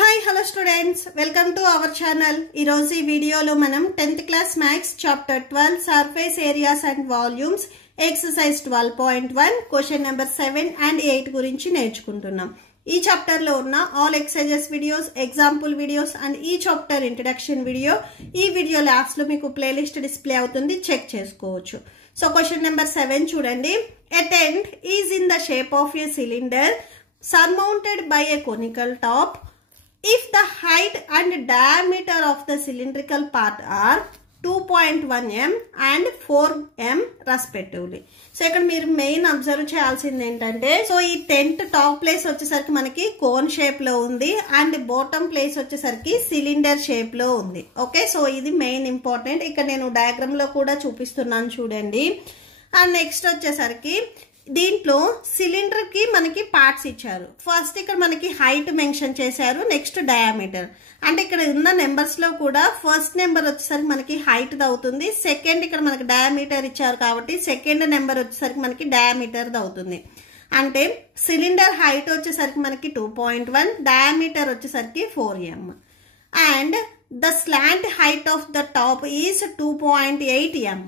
Hi, hello students. Welcome to our channel. ఈ రోజు ఈ వీడియోలో మనం 10th class maths chapter 12 surface areas and volumes exercise 12.1 question number 7 and 8 గురించి నేర్చుకుంటున్నాం. ఈ చాప్టర్ లో ఉన్న all exercises videos, example videos and ఈ చాప్టర్ introduction video ఈ వీడియో లాస్ట్ లో మీకు ప్లేలిస్ట్ డిస్ప్లే అవుతుంది, చెక్ చేసుకోవచ్చు. సో క్వశ్చన్ నెంబర్ 7 చూడండి. A tent is in the shape of a cylinder surmounted by a conical top. If the height and diameter of the cylindrical part are 2.1 m and 4 m respectively. So ఇక్కడ మీరు main observe చేయాల్సింది ఏంటంటే, so ఈ tent top place వచ్చేసరికి మనకి cone shape లో ఉంది and bottom place వచ్చేసరికి సిలిండర్ షేప్ లో ఉంది. ఓకే, సో ఇది మెయిన్ ఇంపార్టెంట్. ఇక్కడ నేను డయాగ్రామ్ లో కూడా చూపిస్తున్నాను చూడండి. అండ్ నెక్స్ట్ వచ్చేసరికి దీంట్లో సిలిండర్ కి మనకి పార్ట్స్ ఇచ్చారు. ఫస్ట్ ఇక్కడ మనకి హైట్ మెన్షన్ చేశారు, నెక్స్ట్ డయామీటర్. అంటే ఇక్కడ ఉన్న నెంబర్స్ లో కూడా ఫస్ట్ నెంబర్ వచ్చేసరికి మనకి హైట్ అవుతుంది, సెకండ్ ఇక్కడ మనకి డయామీటర్ ఇచ్చారు కాబట్టి సెకండ్ నెంబర్ వచ్చేసరికి మనకి డయామీటర్ అవుతుంది. అంటే సిలిండర్ హైట్ వచ్చేసరికి మనకి 2.1, డయామీటర్ వచ్చేసరికి 4 m and the slant height of the top is 2.8 m.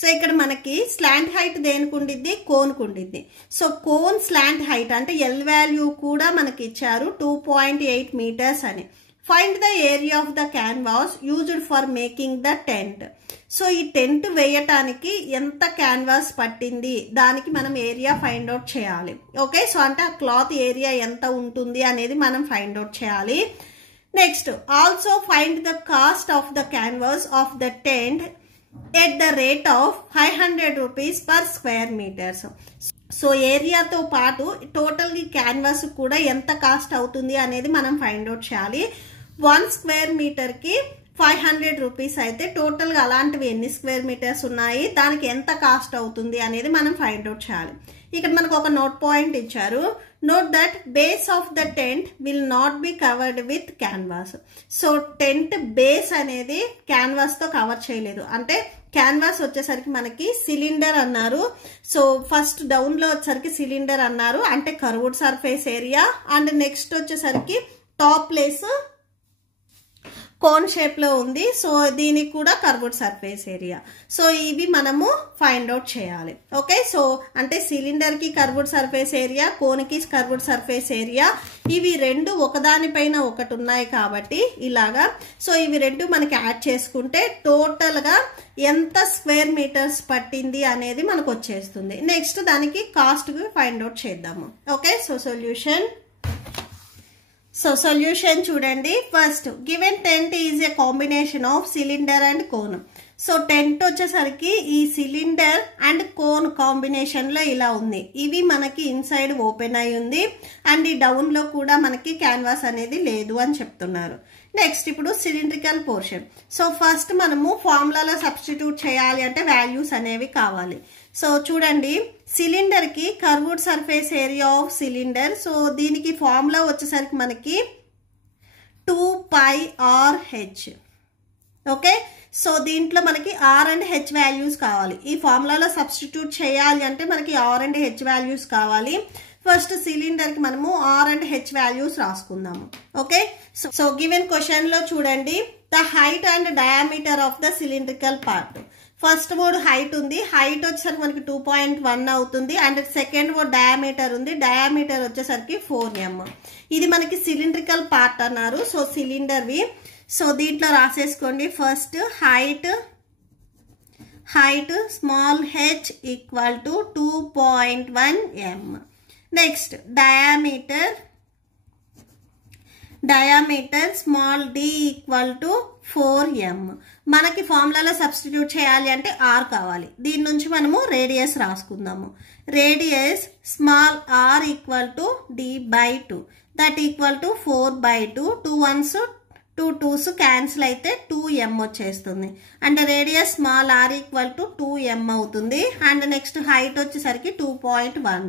So ఇక్కడ మనకి స్లాంట్ హైట్ దేనికి ఉండిద్ది, కోన్కు ఉండిద్ది. సో కోన్ స్లాంట్ హైట్ అంటే ఎల్ వాల్యూ కూడా మనకి ఇచ్చారు 2.8 meters అని. Find the area of the canvas used for making the tent. So ఈ టెంట్ వేయటానికి ఎంత క్యాన్వాస్ పట్టింది దానికి మనం ఏరియా ఫైండ్ అవుట్ చేయాలి. ఓకే, సో అంటే ఆ క్లాత్ ఏరియా ఎంత ఉంటుంది అనేది మనం ఫైండ్ అవుట్ చేయాలి. Next also find the cost of the canvas of the tent at the rate of 500 rupees per square meters. So ఏరియాతో పాటు టోటల్ ఈ క్యాన్వాస్ కూడా ఎంత కాస్ట్ అవుతుంది అనేది మనం ఫైండ్ అవుట్ చేయాలి. 1 square meter కి 500 rupees అయితే టోటల్ గా అలాంటివి ఎన్ని స్క్వేర్ మీటర్స్ ఉన్నాయి, దానికి ఎంత కాస్ట్ అవుతుంది అనేది మనం ఫైండ్ అవుట్ చేయాలి. ఇక్కడ మనకు ఒక నోట్ పాయింట్ ఇచ్చారు. Note that base of the tent will not be covered with canvas. So tent base అనేది క్యాన్వాస్ తో కవర్ చేయలేదు. అంటే క్యాన్వాస్ వచ్చేసరికి మనకి సిలిండర్ అన్నారు. సో ఫస్ట్ డౌన్ లో వచ్చేసరికి సిలిండర్ అన్నారు, అంటే curved surface area. And next వచ్చేసరికి టాప్ ప్లేస్ కోన్ షేప్ లో ఉంది. సో దీనికి కూడా కర్వ్డ్ సర్ఫేస్ ఏరియా. సో ఇవి మనము ఫైండ్ అవుట్ చేయాలి. ఓకే, సో అంటే సిలిండర్ కి కర్వ్డ్ సర్ఫేస్ ఏరియా, కోన్ కి కర్వ్డ్ సర్ఫేస్ ఏరియా, ఇవి రెండు ఒకదానిపైన ఒకటి ఉన్నాయి కాబట్టి ఇలాగా. సో ఇవి రెండు మనకి యాడ్ చేసుకుంటే టోటల్ గా ఎంత స్క్వేర్ మీటర్స్ పట్టింది అనేది మనకు వచ్చేస్తుంది. నెక్స్ట్ దానికి కాస్ట్ ఫైండ్ అవుట్ చేద్దాము. ఓకే, సో సొల్యూషన్ చూడండి. First given tent is a combination of cylinder and cone. So tent వచ్చేసరికి ఈ సిలిండర్ అండ్ కోన్ కాంబినేషన్ లో ఇలా ఉంది. ఇవి మనకి ఇన్సైడ్ ఓపెన్ అయి ఉంది అండ్ ఈ డౌన్ లో కూడా మనకి క్యాన్వాస్ అనేది లేదు అని చెప్తున్నారు. నెక్స్ట్ ఇప్పుడు సిలిండ్రికల్ పోర్షన్. సో ఫస్ట్ మనము ఫార్ములాలో సబ్స్టిట్యూట్ చేయాలి అంటే వాల్యూస్ అనేవి కావాలి. సో చూడండి, సిలిండర్ కి curved surface area of cylinder. So దీనికి ఫార్ములా వచ్చేసరికి మనకి 2πRh. ఓకే, సో దీంట్లో మనకి ఆర్ అండ్ హెచ్ వాల్యూస్ కావాలి. ఈ ఫార్ములాలో సబ్స్టిట్యూట్ చేయాలి అంటే మనకి ఆర్ అండ్ హెచ్ వాల్యూస్ కావాలి. ఫస్ట్ సిలిండర్ కి మనము ఆర్ అండ్ హెచ్ వాల్యూస్ రాసుకుందాము. ఓకే, సో గివెన్ క్వశ్చన్ లో చూడండి, the height and diameter of the cylindrical part. First word height ఉంది, హైట్ వచ్చేసరికి మనకి 2.1 అవుతుంది. అండ్ సెకండ్ వర్డ్ డయామీటర్ ఉంది, డయామీటర్ వచ్చేసరికి 4 m. ఇది మనకి సిలిండ్రికల్ పార్ట్ అన్నారు. సో సిలిండర్ వి సో దీంట్లో రాసేసుకోండి. First height small H equal to 2.1 m. Next diameter small d equal to 4 m. మనకి ఫార్ములాలో సబ్స్టిట్యూట్ చేయాలి అంటే ఆర్ కావాలి. దీని నుంచి మనము రేడియస్ రాసుకుందాము. Radius small are equal to d/2 that equal to 4/2. 2 1s 2 2s cancel అయితే 2 m వచ్చేస్తుంది. అంటే radius small are equal to 2 m అవుతుంది. అండ్ నెక్స్ట్ హైట్ వచ్చేసరికి 2.1.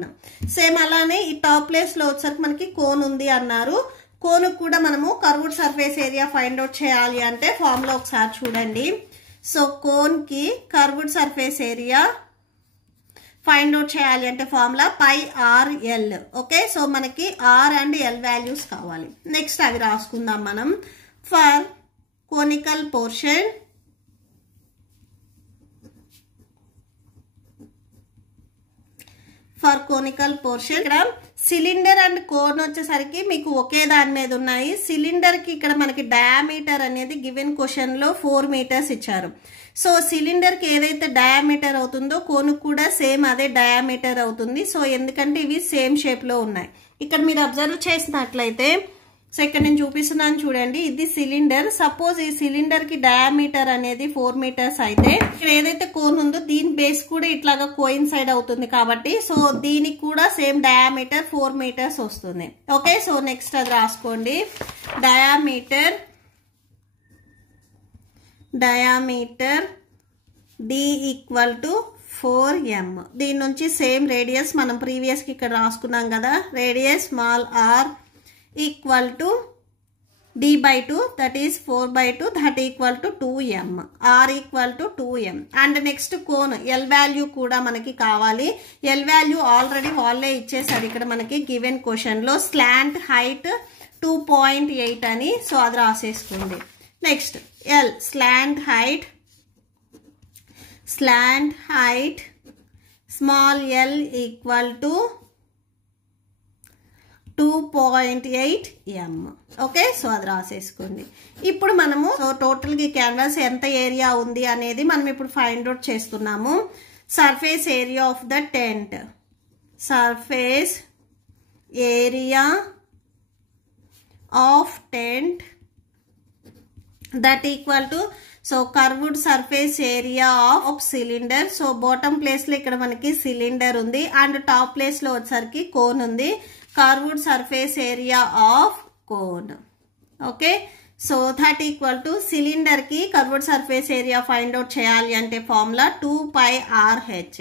సేమ్ అలానే ఈ టాప్ ప్లేస్ లో వచ్చేసరికి మనకి కోన్ ఉంది అన్నారు. కోన్ కూడా మనము curved surface area find out చేయాలి అంటే ఫార్ములా ఒకసారి చూడండి. సో కోన్ కి curved surface area find out చేయాలి అంటే formula pi are l. Okay, so మనకి ఆర్ అండ్ ఎల్ వాల్యూస్ కావాలి. నెక్స్ట్ అవి రాసుకుందాం మనం. ఫర్ కోనికల్ పోర్షన్ ఇక్కడ సిలిండర్ అండ్ కోన్ వచ్చేసరికి మీకు ఒకే దాని మీద ఉన్నాయి. సిలిండర్ కి ఇక్కడ మనకి డయామీటర్ అనేది గివెన్ క్వశ్చన్ లో 4 మీటర్స్ ఇచ్చారు. సో సిలిండర్ కి ఏదైతే డయామీటర్ అవుతుందో కోన్ కూడా సేమ్ అదే డయామీటర్ అవుతుంది. సో ఎందుకంటే ఇవి సేమ్ షేప్ లో ఉన్నాయి. ఇక్కడ మీరు అబ్జర్వ్ చేసినట్లయితే, సో ఇక్కడ నేను చూపిస్తున్నాను చూడండి, ఇది సిలిండర్. సపోజ్ ఈ సిలిండర్ కి డయామీటర్ అనేది 4 మీటర్స్ అయితే ఇక్కడ ఏదైతే కోన్ ఉందో దీని బేస్ కూడా ఇట్లాగా కోయిన్సైడ్ అవుతుంది కాబట్టి సో దీనికి కూడా సేమ్ డయామీటర్ 4 మీటర్స్ వస్తుంది. ఓకే, సో నెక్స్ట్ అది రాసుకోండి. Diameter d equal to 4m. దీని నుంచి సేమ్ రేడియస్ మనం ప్రీవియస్ కి ఇక్కడ రాసుకున్నాం కదా, radius small r equal to d by 2, that is 4 by 2, that equal to 2m. r equal to 2m. and next cone l value కూడా మనకి కావాలి. l value ఆల్రెడీ వాళ్ళే ఇచ్చేసారు ఇక్కడ మనకి గివెన్ క్వశ్చన్ లో. స్లాంట్ హైట్ 2.8 అని, సో అది రాసేసుకోండి. Next l slant height small l equal to 2.8m. Okay, so అది రాసేసుకోండి. ఇప్పుడు మనము టోటల్గా ఈ క్యాన్వాస్ ఎంత ఏరియా ఉంది అనేది మనం ఇప్పుడు ఫైండ్ అవుట్ చేస్తున్నాము. Surface area of the tent, surface area of tent that equal to so curved surface area of cylinder. So bottom place లో ఇక్కడ మనకి సిలిండర్ ఉంది అండ్ టాప్ ప్లేస్ లో వచ్చేసరికి కోన్ ఉంది. Curved surface area of cone. Okay, so that equal to cylinder కి curved surface area find out చేయాలి అంటే ఫార్ములా 2πRH.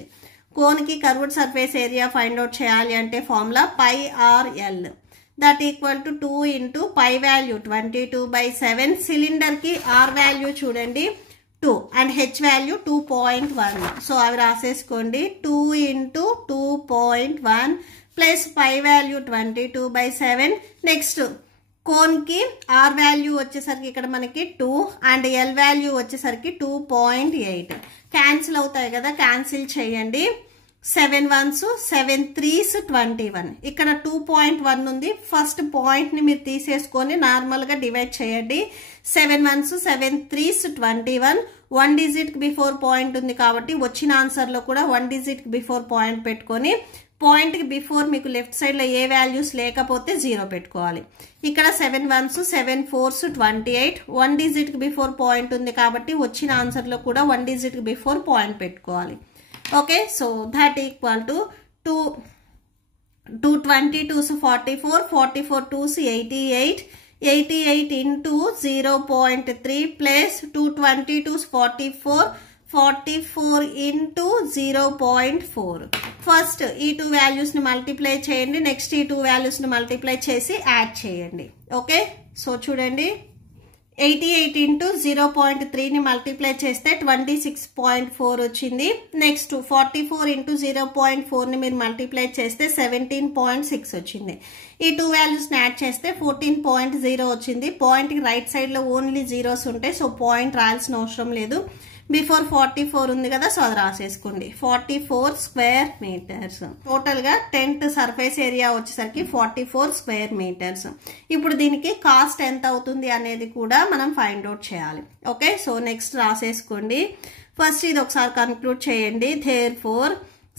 కోన్ కి curved surface area find out చేయాలి అంటే formula πRL. That equal to 2 into pi value 22/7. Cylinder కి R value చూడండి 2 and H value 2.1. So అవి రాసేసుకోండి. 2 into 2.1 plus pi value 22/7. Next cone కి ఆర్ వాల్యూ వచ్చేసరికి ఇక్కడ మనకి 2 అండ్ ఎల్ వాల్యూ వచ్చేసరికి 2.8. క్యాన్సిల్ అవుతాయి కదా, క్యాన్సిల్ చేయండి. 7 1s 7 3s 21. ఇక్కడ 2.1 ఉంది. ఫస్ట్ పాయింట్ ని మీరు తీసేసుకొని నార్మల్ గా డివైడ్ చేయండి. 7 1s 7 3s 21. 1 digit before point ఉంది కాబట్టి వచ్చిన ఆన్సర్ లో కూడా 1 డిజిట్ బిఫోర్ పాయింట్ పెట్టుకొని పాయింట్ కి బిఫోర్ మీకు లెఫ్ట్ సైడ్ లో ఏ వాల్యూస్ లేకపోతే 0 పెట్టుకోవాలి. ఇక్కడ 7 1s 7 4s 28. 1 digit before point ఉంది కాబట్టి వచ్చిన ఆన్సర్ లో కూడా 1 డిజిట్ బిఫోర్ పాయింట్ పెట్టుకోవాలి. Okay, so that equal to 222s 44, 44 2s 88, 88 into 0.3 plus 222s 44, 44 into 0.4. First ఈ 2 వాల్యూస్ ని మల్టిప్లై చేయండి. నెక్స్ట్ ఈ 2 వాల్యూస్ ని మల్టిప్లై చేసి యాడ్ చేయండి. ఓకే, సో చూడండి 88 into 0.3 ని మల్టిప్లై చేస్తే 26.4 వచ్చింది. నెక్స్ట్ 44 into 0.4 ని మీరు మల్టిప్లై చేస్తే 17.6 వచ్చింది. ఈ 2 వాల్యూస్ ని యాడ్ చేస్తే 14.0 వచ్చింది. పాయింట్ కి రైట్ సైడ్ లో ఓన్లీ జీరోస్ ఉంటాయి, సో పాయింట్ రాయాల్సిన అవసరం లేదు. బిఫోర్ 44 ఉంది కదా, సో అది రాసేసుకోండి. 44 స్క్వేర్ మీటర్స్. టోటల్ గా టెంట్ సర్ఫేస్ ఏరియా వచ్చేసరికి 44 స్క్వేర్ మీటర్స్. ఇప్పుడు దీనికి కాస్ట్ ఎంత అవుతుంది అనేది కూడా మనం ఫైండ్ అవుట్ చేయాలి. ఓకే, సో నెక్స్ట్ రాసేసుకోండి. ఫస్ట్ ఇది ఒకసారి కన్క్లూడ్ చేయండి. therefore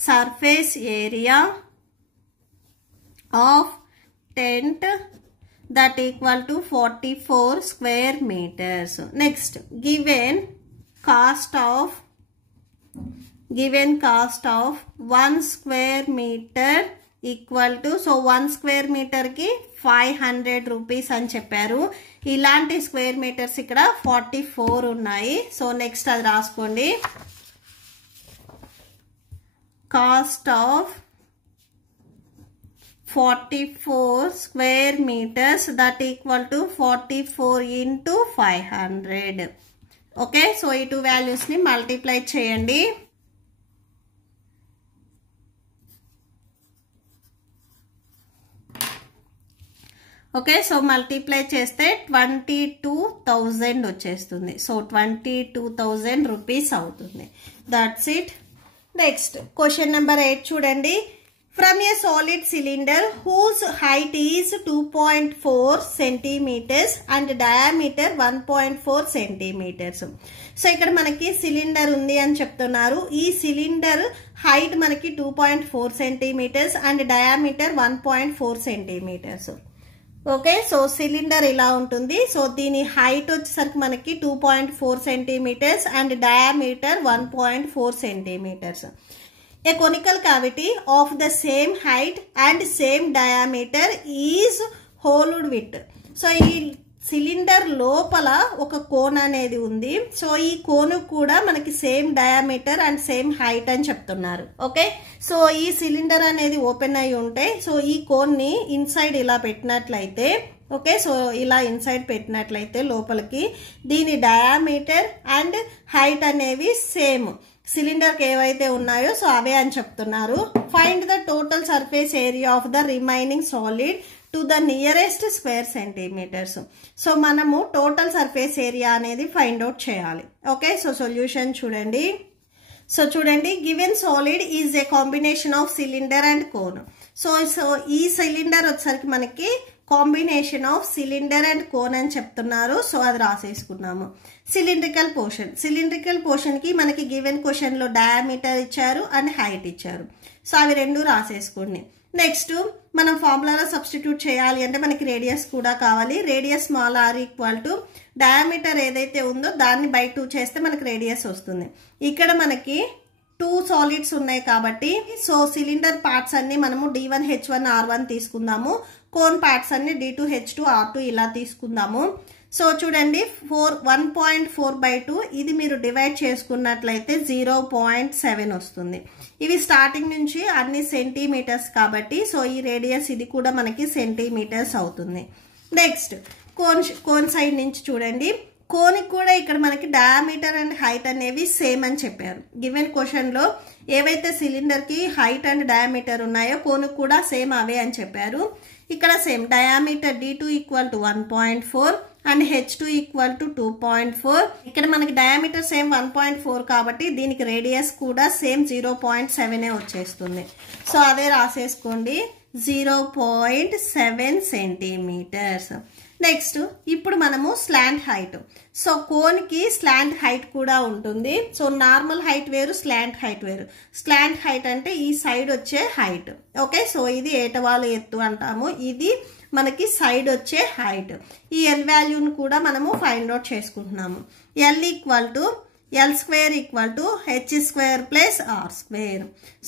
surface area of tent that equal to 44 square metres. Next given cost of 1 square meter equal to, so 1 square meter ki 500 rupees అని చెప్పారు. ఇలాంటి స్క్వేర్ మీటర్స్ ఇక్కడ 44 ఉన్నాయి. సో నెక్స్ట్ అది రాసుకోండి. Cost of 44 square meters that equal to 44 into 500. Okay, so ఈ 2 values ని multiply చేయండి. ఓకే సో మల్టిప్లై చేస్తే 22,000 వచ్చేస్తుంది. సో 22,000 రూపీస్ అవుతుంది. That's it. Next question number 8 చూడండి. From a solid cylinder whose height is 2.4 centimeters and diameter 1.4 centimeters. So ఇక్కడ మనకి cylinder ఉంది అని చెప్తున్నారు. ఈ సిలిండర్ హైట్ మనకి 2.4 centimeters and diameter 1.4 centimeters. Okay so cylinder ఇలా ఉంటుంది. సో దీని హైట్ వచ్చేసరికి మనకి 2.4 centimeters and diameter 1.4 centimeters. A conical cavity of the same height and same diameter is hollowed with. So ఈ సిలిండర్ లోపల ఒక కోన్ అనేది ఉంది. సో ఈ కోన్ కూడా మనకి same diameter and same height అని చెప్తున్నారు. ఓకే సో ఈ సిలిండర్ అనేది ఓపెన్ అయి ఉంటే సో ఈ కోన్ ని ఇన్సైడ్ ఇలా పెట్టినట్లయితే ఓకే సో ఇలా ఇన్సైడ్ పెట్టినట్లయితే లోపలికి దీని డయామీటర్ అండ్ హైట్ అనేవి సేమ్ సిలిండర్కి ఏవైతే ఉన్నాయో సో అవే అని చెప్తున్నారు. Find the total surface area of the remaining solid to the nearest square centimeters. So మనము టోటల్ సర్ఫేస్ ఏరియా అనేది ఫైండ్ అవుట్ చేయాలి. ఓకే సో సొల్యూషన్ చూడండి. సో చూడండి, given solid is a combination of cylinder and cone. So ఈ cylinder వచ్చేసరికి మనకి combination of cylinder and cone అని చెప్తున్నారు. సో అది రాసేసుకున్నాము. సిలిండ్రికల్ పోర్షన్ కి మనకి గివెన్ క్వశ్చన్ లో డయామీటర్ ఇచ్చారు అండ్ హైట్ ఇచ్చారు. సో అవి రెండు రాసేసుకోండి. నెక్స్ట్ మనం ఫార్ములాలో సబ్స్టిట్యూట్ చేయాలి అంటే మనకి రేడియస్ కూడా కావాలి. Radius small are equal to diameter ఏదైతే ఉందో దాన్ని బై 2 చేస్తే మనకి రేడియస్ వస్తుంది. ఇక్కడ మనకి 2 సాలిడ్స్ ఉన్నాయి కాబట్టి సో సిలిండర్ పార్ట్స్ అన్ని మనము D1H1R1 తీసుకుందాము. కోన్ పార్ట్స్ అన్ని D2H2R2 ఇలా తీసుకుందాము. సో చూడండి 1.4/2 ఇది మీరు డివైడ్ చేసుకున్నట్లయితే 0.7 వస్తుంది. ఇవి స్టార్టింగ్ నుంచి అన్ని సెంటీమీటర్స్ కాబట్టి సో ఈ రేడియస్ ఇది కూడా మనకి సెంటీమీటర్స్ అవుతుంది. నెక్స్ట్ కోన్ సైడ్ నుంచి చూడండి, కోన్ కూడా ఇక్కడ మనకి డయామీటర్ అండ్ హైట్ అనేవి సేమ్ అని చెప్పారు. గివెన్ క్వశ్చన్ లో ఏవైతే సిలిండర్ కి హైట్ అండ్ డయామీటర్ ఉన్నాయో కోన్ కూడా సేమ్ అవే అని చెప్పారు. ఇక్కడ same diameter D2 = 1.4 and H2 = 2.4. ఇక్కడ మనకి డయామీటర్ సేమ్ 1.4 కాబట్టి దీనికి రేడియస్ కూడా సేమ్ 0.7 వచ్చేస్తుంది. సో అదే రాసేసుకోండి, 0.7 సెంటీమీటర్స్. నెక్స్ట్ ఇప్పుడు మనము స్లాంట్ హైట్. సో కోన్ కి స్లాంట్ హైట్ కూడా ఉంటుంది. సో నార్మల్ హైట్ వేరు, స్లాంట్ హైట్ వేరు. స్లాంట్ హైట్ అంటే ఈ సైడ్ వచ్చే హైట్. ఓకే సో ఇది ఏటవాలు ఎత్తు అంటాము. ఇది మనకి సైడ్ వచ్చే హైట్. ఈ ఎల్ వాల్యూని కూడా మనము ఫైండ్ అవుట్ చేసుకుంటున్నాము. L = L² = H² + R².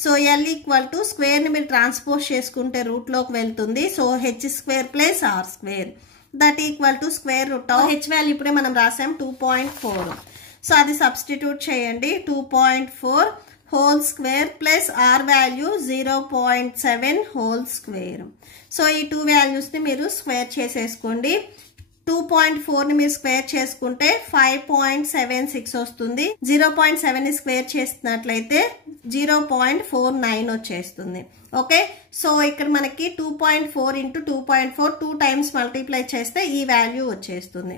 So L = square ని మీరు ట్రాన్స్పోజ్ చేసుకుంటే రూట్ లోకి వెళ్తుంది. So H² + R². That equal to square root of H value ఇప్పుడే మనం రాసాం 2.4. సో అది సబ్స్టిట్యూట్ చేయండి. 2.4 whole square plus R value 0.7 whole square. So ఈ 2 వాల్యూస్ ని మీరు స్క్వేర్ చేసేసుకోండి. 2.4 ని మీరు స్క్వేర్ చేసుకుంటే 5.76 వస్తుంది. 0.7 ని స్క్వేర్ చేసినట్లయితే 0.49 వచ్చేస్తుంది. ఓకే సో ఇక్కడ మనకి 2.4 × 2.4 2 టైమ్స్ మల్టిప్లై చేస్తే ఈ వాల్యూ వచ్చేస్తుంది.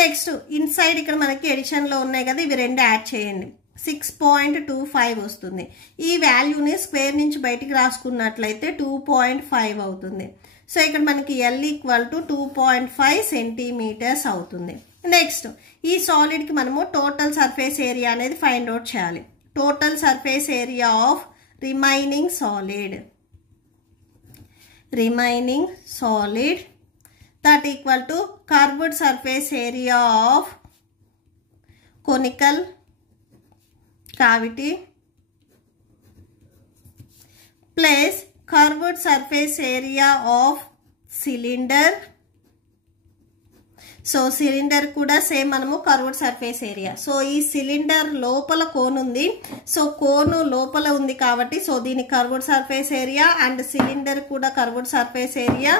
నెక్స్ట్ ఇన్సైడ్ ఇక్కడ మనకి ఎడిషన్ లో ఉన్నాయి కదా, ఇవి రెండు యాడ్ చేయండి. 6.25 వస్తుంది. ఈ వాల్యూని స్క్వేర్ నుంచి బయటికి రాసుకున్నట్లయితే 2.5 అవుతుంది. సో ఇక్కడ మనకి L = 2.5 సెంటీమీటర్స్ అవుతుంది. నెక్స్ట్ ఈ సాలిడ్ కి మనము టోటల్ సర్ఫేస్ ఏరియా అనేది ఫైండ్ అవుట్ చేయాలి. Total surface area of remaining solid that equal to curved surface area of conical cavity plus curved surface area of cylinder. So cylinder కూడా same మనము curved surface area. So ఈ cylinder లోపల cone ఉంది. So cone లోపల ఉంది కాబట్టి so దీని curved surface area and cylinder కూడా curved surface area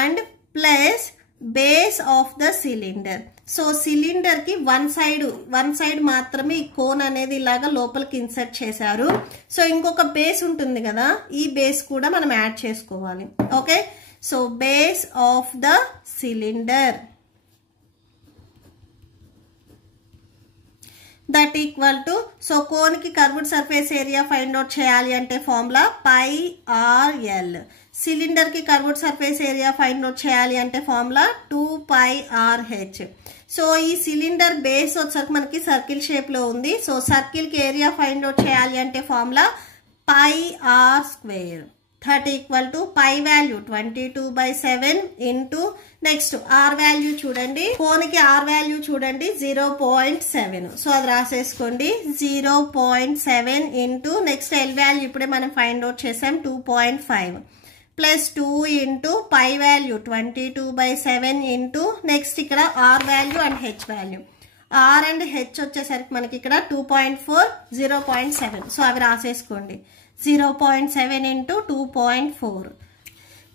and plus base of the cylinder. So cylinder కి వన్ సైడ్ మాత్రమే ఈ కోన్ అనేది ఇలాగా లోపలికి ఇన్సర్ట్ చేశారు. సో ఇంకొక బేస్ ఉంటుంది కదా, ఈ బేస్ కూడా మనం యాడ్ చేసుకోవాలి. Okay so base of the cylinder that equal to so కోన్కి curved surface area find out చేయాలి అంటే ఫార్ములా పై ఆర్ ఎల్. సిలిండర్కి curved surface area find out చేయాలి అంటే ఫార్ములా 2πRH. సో ఈ సిలిండర్ బేస్ వచ్చేసరికి మనకి సర్కిల్ షేప్లో ఉంది. సో సర్కిల్కి ఏరియా ఫైండ్ అవుట్ చేయాలి అంటే formula πr². That equal to pi value 22/7 into next R value చూడండి, కోన్కి ఆర్ వాల్యూ చూడండి 0.7. సో అది రాసేసుకోండి 0.7 ఇంటూ నెక్స్ట్ ఎల్ వాల్యూ ఇప్పుడే మనం ఫైండ్ అవుట్ చేసాం 2.5 plus 2 into pi value 22/7 into next ఇక్కడ R value and H value. R and H వచ్చేసరికి మనకి ఇక్కడ 2.4 0.7. సో అవి రాసేసుకోండి 0.7 into 2.4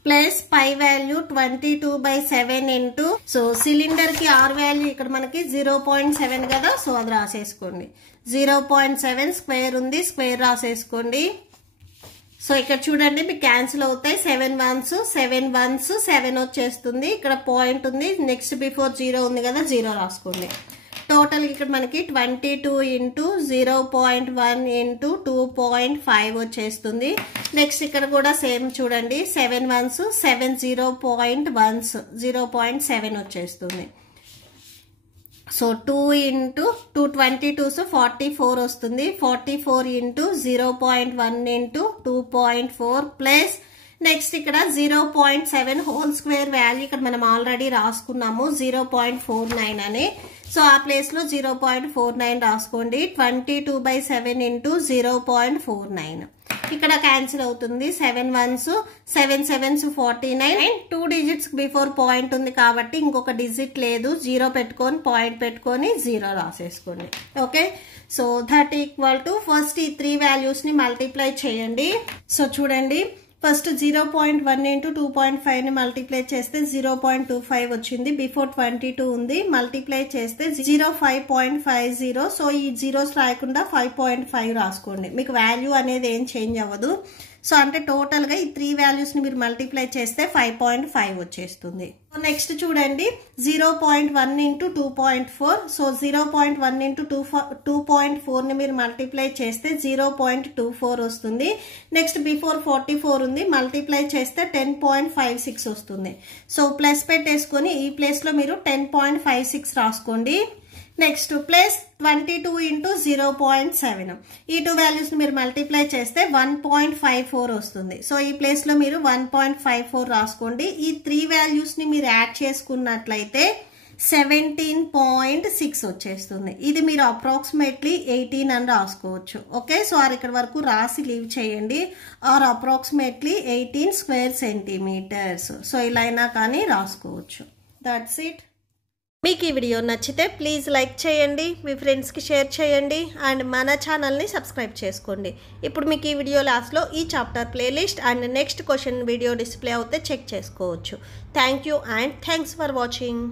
plus pi value 22/7 into so cylinder కి ఆర్ వాల్యూ ఇక్కడ మనకి 0.7 కదా. సో అది రాసేసుకోండి 0.7 స్క్వేర్ ఉంది, స్క్వేర్ రాసేసుకోండి. సో ఇక్కడ చూడండి మీకు క్యాన్సిల్ అవుతాయి, 7 1s 7 1s 7 వచ్చేస్తుంది. ఇక్కడ పాయింట్ ఉంది, నెక్స్ట్ బిఫోర్ 0 ఉంది కదా, 0 రాసుకోండి. టోటల్ ఇక్కడ మనకి 22 ఇంటూ 0.1 ఇంటూ 2.5 వచ్చేస్తుంది. నెక్స్ట్ ఇక్కడ కూడా సేమ్ చూడండి 7 1s 7 0.1s 0.7 వచ్చేస్తుంది. సో 2 ఇంటూ 222s 44 వస్తుంది. 44 ఇంటూ 0.1 ఇంటూ 2.4 ప్లస్ నెక్స్ట్ ఇక్కడ 0.7 హోల్ స్క్వేర్ వాల్యూ ఇక్కడ మనం ఆల్రెడీ రాసుకున్నాము 0.49 అని. సో ఆ ప్లేస్ లో 0.49 రాసుకోండి. 22/7 ఇంటూ 0.49 ఇక్కడ క్యాన్సిల్ అవుతుంది. 7 1s 7 7s 49 and 2 digits before point ఉంది కాబట్టి ఇంకొక డిజిట్ లేదు, 0 పెట్టుకొని పాయింట్ పెట్టుకొని 0 రాసేసుకోండి. Okay, so that equal to first ఈ 3 వాల్యూస్ ని మల్టిప్లై చేయండి. సో చూడండి ఫస్ట్ 0.1 ఇంటూ 2.5 ని మల్టిప్లై చేస్తే 0.25 వచ్చింది. బిఫోర్ 22 ఉంది, మల్టిప్లై చేస్తే 05.50. సో ఈ జీరోస్ రాయకుండా 5.5 రాసుకోండి, మీకు వాల్యూ అనేది ఏం చేంజ్ అవ్వదు. సో అంటే టోటల్ గా ఈ 3 వాల్యూస్ ని మీరు మల్టిప్లై చేస్తే 5.5 వచ్చేస్తుంది. నెక్స్ట్ చూడండి 0.1 ఇంటూ 2.4. సో 0.1 ఇంటూ 2.4 ని మీరు మల్టిప్లై చేస్తే 0.24 వస్తుంది. నెక్స్ట్ బిఫోర్ 44 ఉంది, మల్టిప్లై చేస్తే 10.56 వస్తుంది. సో ప్లస్ పెట్టేసుకొని ఈ ప్లేస్ లో మీరు 10.56 రాసుకోండి. నెక్స్ట్ ప్లస్ 22 ఇంటూ 0.7 ఈ 2 వాల్యూస్ ని మీరు మల్టిప్లై చేస్తే 1.54 వస్తుంది. సో ఈ ప్లేస్ లో మీరు 1.54 రాసుకోండి. ఈ 3 వాల్యూస్ ని మీరు యాడ్ చేసుకున్నట్లయితే 17.6 వచ్చేస్తుంది. ఇది మీరు అప్రాక్సిమేట్లీ 18 అని రాసుకోవచ్చు. ఓకే, సో ఇక్కడ వరకు రాసి లీవ్ చేయండి. Or approximately 18 square centimeters. So ఇలా అయినా కానీ రాసుకోవచ్చు. That's it. మీకు ఈ వీడియో నచ్చితే ప్లీజ్ లైక్ చేయండి, మీ ఫ్రెండ్స్కి షేర్ చేయండి అండ్ మన ఛానల్ని సబ్స్క్రైబ్ చేసుకోండి. ఇప్పుడు మీకు ఈ వీడియో లాస్ట్లో ఈ chapter playlist and next question video display అవుతే చెక్ చేసుకోవచ్చు. Thank you and thanks for watching.